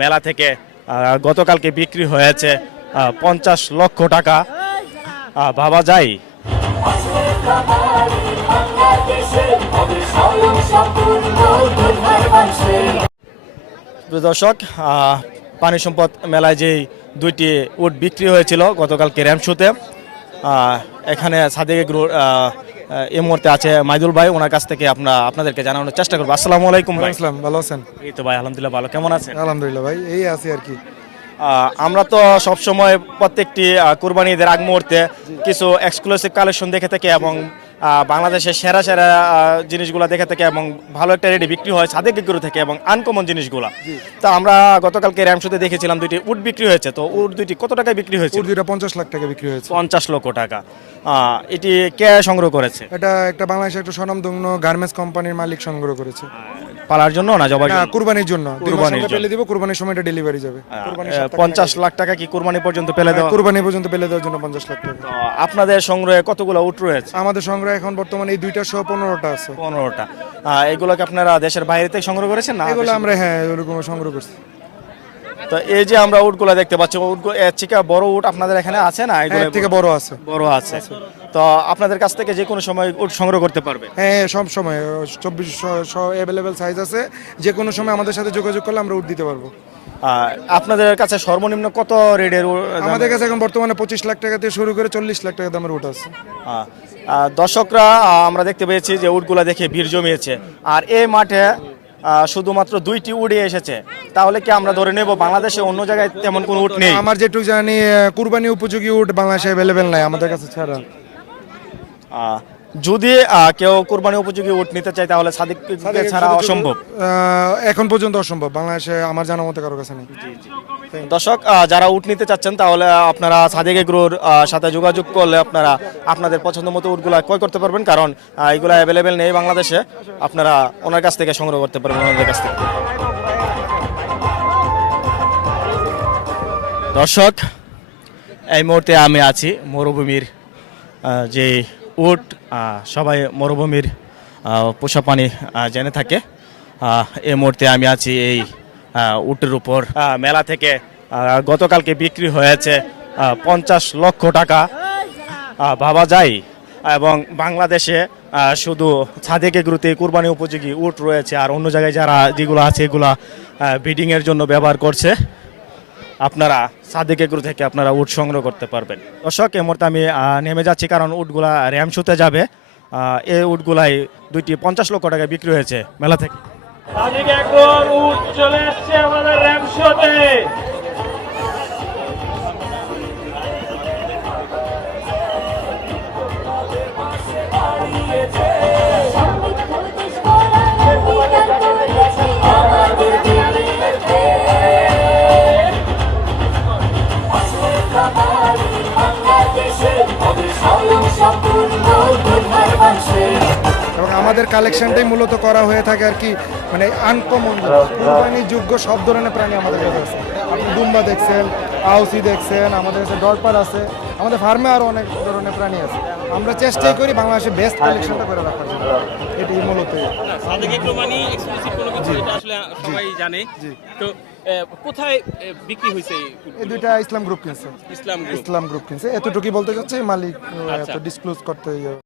মেলা থেকে গতকালকে বিক্রি হয়েছে পঞ্চাশ লক্ষ টাকা। ভাবা যায়। দর্শক পানি সম্পদ মেলায় যেই দুইটি উট বিক্রি হয়েছিল গতকালকে র্যামশুতে এখানে সাদেক এই মুহূর্তে আছে মাইদুল ভাই ওনার কাছ থেকে আপনার আপনাদেরকে জানানোর চেষ্টা করব। আসসালামু আলাইকুম ভাই। আসসালাম ভালো আছেন? এই তো ভাই আলহামদুলিল্লাহ ভালো। কেমন আছেন? আলহামদুলিল্লাহ ভাই এই আছি আর কি। আমরা তো সব সময় প্রত্যেকটি কুরবানি ঈদের আগ মুহূর্তে কিছু এক্সক্লুসিভ কালেকশন দেখে থাকি এবং বাংলাদেশের সেরা সেরা জিনিসগুলো দেখে থাকে এবং ভালো একটা রেডি বিক্রি হয় সাদেক এগ্রো থেকে এবং আনকমন জিনিসগুলো। তা আমরা গতকালকে র্যামশুতে দেখেছিলাম দুইটি উট বিক্রি হয়েছে। তো উট দুইটি কত টাকায় বিক্রি হয়েছে উট দুইটা পঞ্চাশ লাখ টাকা বিক্রি হয়েছে। পঞ্চাশ লক্ষ টাকা। এটি কে সংগ্রহ করেছে? এটা একটা বাংলাদেশের একটা স্বনামধন্য গার্মেন্টস কোম্পানির মালিক সংগ্রহ করেছে। পালার জন্য না জবাই না কুরবানির জন্য। কুরবানির আমরা পেলে দিব কুরবানির সময়টা ডেলিভারি যাবে। পঞ্চাশ লাখ টাকা কি কুরবানি পর্যন্ত পেলে দেওয়া? কুরবানি পর্যন্ত পেলে দেওয়ার জন্য পঞ্চাশ লাখ টাকা। আপনাদের সংগ্রহে কতগুলো উট রয়েছে? আমাদের সংগ্রহ এখন বর্তমানে এই দুইটা সহ পনেরোটা আছে। পনেরোটা। এগুলোকে আপনারা দেশের বাইরে থেকে সংগ্রহ করেছেন না এগুলো আমরা হ্যাঁ এরকম সংগ্রহ করছি। তো এই যে আমরা উটগুলো দেখতে পাচ্ছি উটগুলো এর থেকে বড় উট আপনাদের এখানে আছে না? হ্যাঁ এগুলো এর থেকে বড়? আছে। বড় আছে। তো আপনাদের কাছ থেকে যে কোনো সময় উট সংগ্রহ করতে পারবে? হ্যাঁ হ্যাঁ, সব সময় চব্বিশ অ্যাভেলেবেল সাইজ আছে। যে কোনো সময় আমাদের সাথে যোগাযোগ করলে আমরা উঠ দিতে পারব। আপনাদের কাছে সর্বনিম্ন কত রেডের আমাদের কাছে এখন বর্তমানে পঁচিশ লাখ টাকা থেকে শুরু করে চল্লিশ লাখ টাকা দামের উঠ আছে। দর্শকরা আমরা দেখতে পেয়েছি যে উটগুলা দেখে ভিড় জমিয়েছে। আর এই মাঠে শুধুমাত্র দুইটি উড়ে এসেছে। তাহলে কি আমরা ধরে নেব বাংলাদেশে অন্য জায়গায় তেমন কোনো উট নেই? আমার যেটুকু জানি কুরবানি উপযোগী উট বাংলাদেশে অ্যাভেলেবেল নাই আমাদের কাছে ছাড়া। যদি কেউ কোরবানি উপযোগী উট নিতে চায় তাহলে সাদিক ছাড়া অসম্ভব। এখন পর্যন্ত অসম্ভব। বাংলাদেশে আমার জানা মতে কারও কাছে নেই। দর্শক যারা উট নিতে চাচ্ছেন তাহলে আপনারা সাদেক এগ্রোর সাথে যোগাযোগ করলে আপনারা আপনাদের পছন্দ মতো উটগুলা ক্রয় করতে পারবেন। কারণ এগুলো অ্যাভেলেবেল নেই বাংলাদেশে। আপনারা ওনার কাছ থেকে সংগ্রহ করতে পারবেন ওনাদের কাছ থেকে। দর্শক এই মুহূর্তে আমি আছি মরুভূমির যে উট সবাই মরুভূমির পোষা পানি জেনে থাকে। এই মুহূর্তে আমি আছি এই উটের উপর। মেলা থেকে গতকালকে বিক্রি হয়েছে পঞ্চাশ লক্ষ টাকা। ভাবা যায়। এবং বাংলাদেশে শুধু ছাদেকে গুরুতে কুরবানি উপযোগী উট রয়েছে, আর অন্য জায়গায় যারা যেগুলো আছে, এগুলা ব্রিডিংয়ের জন্য ব্যবহার করছে। আপনারা সাদেক এগ্রো থেকে আপনারা উট সংগ্রহ করতে পারবেন। দর্শক এ মুহূর্তে আমি নেমে যাচ্ছি কারণ উটগুলা র্যাম শুতে যাবে। এই উটগুলাই দুইটি পঞ্চাশ লক্ষ টাকায় বিক্রি হয়েছে মেলা থেকে। উঠ চলে আসছে আমাদের আমাদের কালেকশনটাই মূলত করা হয়ে থাকে আর কি মানে আনকমন কুরবানি যোগ্য সব ধরনের প্রাণী আমাদের কাছে আছে। আপনি দুম্বা দেখছেন আউসি দেখছেন আমাদের কাছে ডলপার আছে আমাদের ফার্মে আরও অনেক ধরনের প্রাণী আছে। আমরা চেষ্টাই করি বাংলাদেশে বেস্ট কালেকশনটা করে রাখার জন্য। এটি মূলত মানি সবাই জানে। তো কোথায় বিক্রি হয়েছে এই দুইটা ইসলাম গ্রুপ কিনছে। ইসলাম গ্রুপ ইসলাম গ্রুপ কিনছে। এতটুকুই বলতে চাচ্ছে মালিক ডিসক্লোজ করতে ইয়ে।